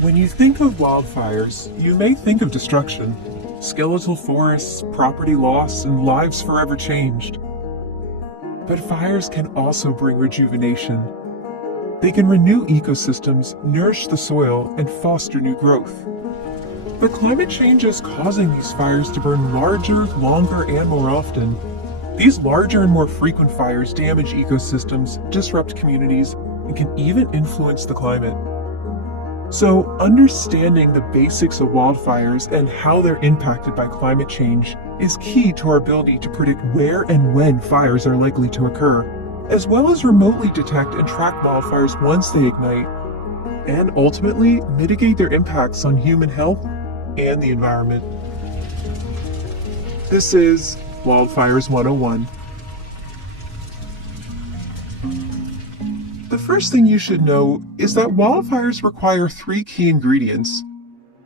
When you think of wildfires, you may think of destruction, skeletal forests, property loss, and lives forever changed. But fires can also bring rejuvenation. They can renew ecosystems, nourish the soil, and foster new growth. But climate change is causing these fires to burn larger, longer, and more often. These larger and more frequent fires damage ecosystems, disrupt communities, and can even influence the climate. So, understanding the basics of wildfires and how they're impacted by climate change is key to our ability to predict where and when fires are likely to occur, as well as remotely detect and track wildfires once they ignite, and ultimately mitigate their impacts on human health and the environment. This is Wildfires 101. The first thing you should know is that wildfires require three key ingredients: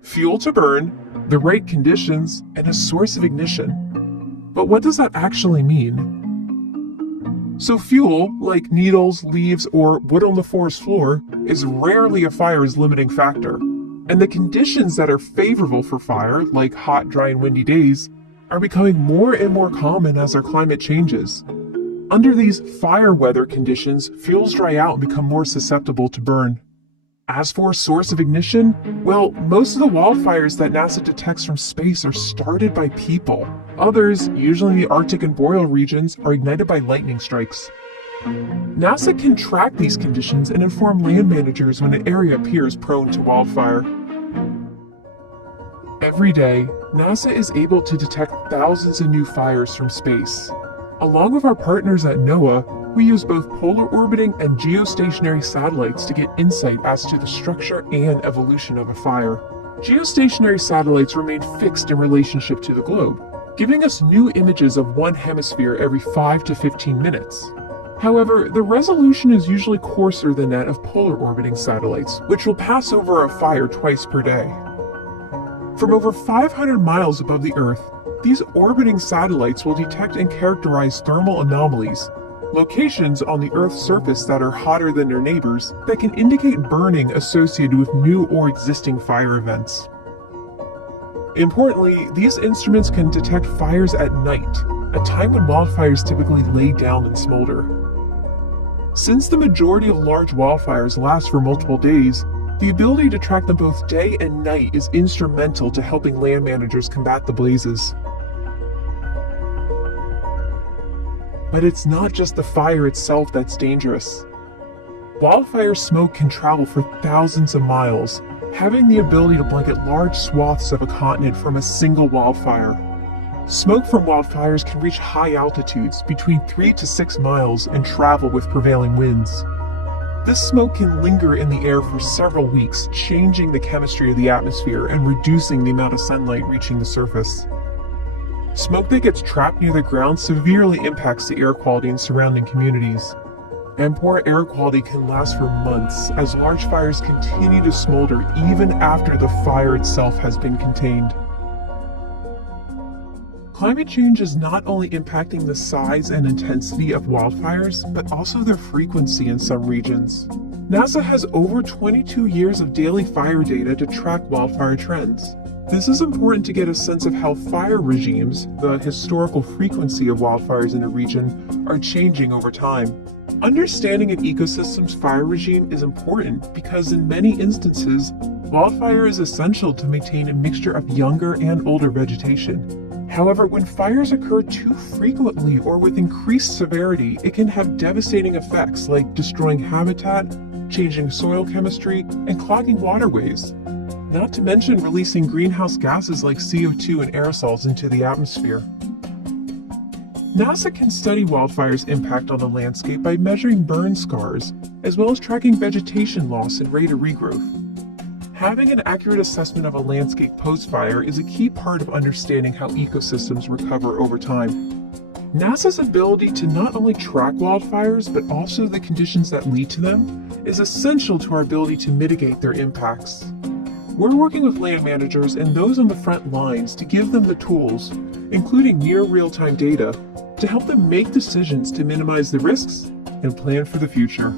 fuel to burn, the right conditions, and a source of ignition. But what does that actually mean? So fuel, like needles, leaves, or wood on the forest floor, is rarely a fire's limiting factor. And the conditions that are favorable for fire, like hot, dry, and windy days, are becoming more and more common as our climate changes. Under these fire weather conditions, fuels dry out and become more susceptible to burn. As for a source of ignition, well, most of the wildfires that NASA detects from space are started by people. Others, usually in the Arctic and boreal regions, are ignited by lightning strikes. NASA can track these conditions and inform land managers when an area appears prone to wildfire. Every day, NASA is able to detect thousands of new fires from space. Along with our partners at NOAA, we use both polar orbiting and geostationary satellites to get insight as to the structure and evolution of a fire. Geostationary satellites remain fixed in relationship to the globe, giving us new images of one hemisphere every 5 to 15 minutes. However, the resolution is usually coarser than that of polar orbiting satellites, which will pass over a fire twice per day. From over 500 miles above the Earth, these orbiting satellites will detect and characterize thermal anomalies, locations on the Earth's surface that are hotter than their neighbors that can indicate burning associated with new or existing fire events. Importantly, these instruments can detect fires at night, a time when wildfires typically lay down and smolder. Since the majority of large wildfires last for multiple days, the ability to track them both day and night is instrumental to helping land managers combat the blazes. But it's not just the fire itself that's dangerous. Wildfire smoke can travel for thousands of miles, having the ability to blanket large swaths of a continent from a single wildfire. Smoke from wildfires can reach high altitudes, between 3 to 6 miles, and travel with prevailing winds. This smoke can linger in the air for several weeks, changing the chemistry of the atmosphere and reducing the amount of sunlight reaching the surface. Smoke that gets trapped near the ground severely impacts the air quality in surrounding communities. And poor air quality can last for months as large fires continue to smolder even after the fire itself has been contained. Climate change is not only impacting the size and intensity of wildfires, but also their frequency in some regions. NASA has over 22 years of daily fire data to track wildfire trends. This is important to get a sense of how fire regimes, the historical frequency of wildfires in a region, are changing over time. Understanding an ecosystem's fire regime is important because in many instances, wildfire is essential to maintain a mixture of younger and older vegetation. However, when fires occur too frequently or with increased severity, it can have devastating effects like destroying habitat, changing soil chemistry, and clogging waterways. Not to mention releasing greenhouse gases like CO2 and aerosols into the atmosphere. NASA can study wildfire's impact on the landscape by measuring burn scars, as well as tracking vegetation loss and rate of regrowth. Having an accurate assessment of a landscape post-fire is a key part of understanding how ecosystems recover over time. NASA's ability to not only track wildfires, but also the conditions that lead to them, is essential to our ability to mitigate their impacts. We're working with land managers and those on the front lines to give them the tools, including near real-time data, to help them make decisions to minimize the risks and plan for the future.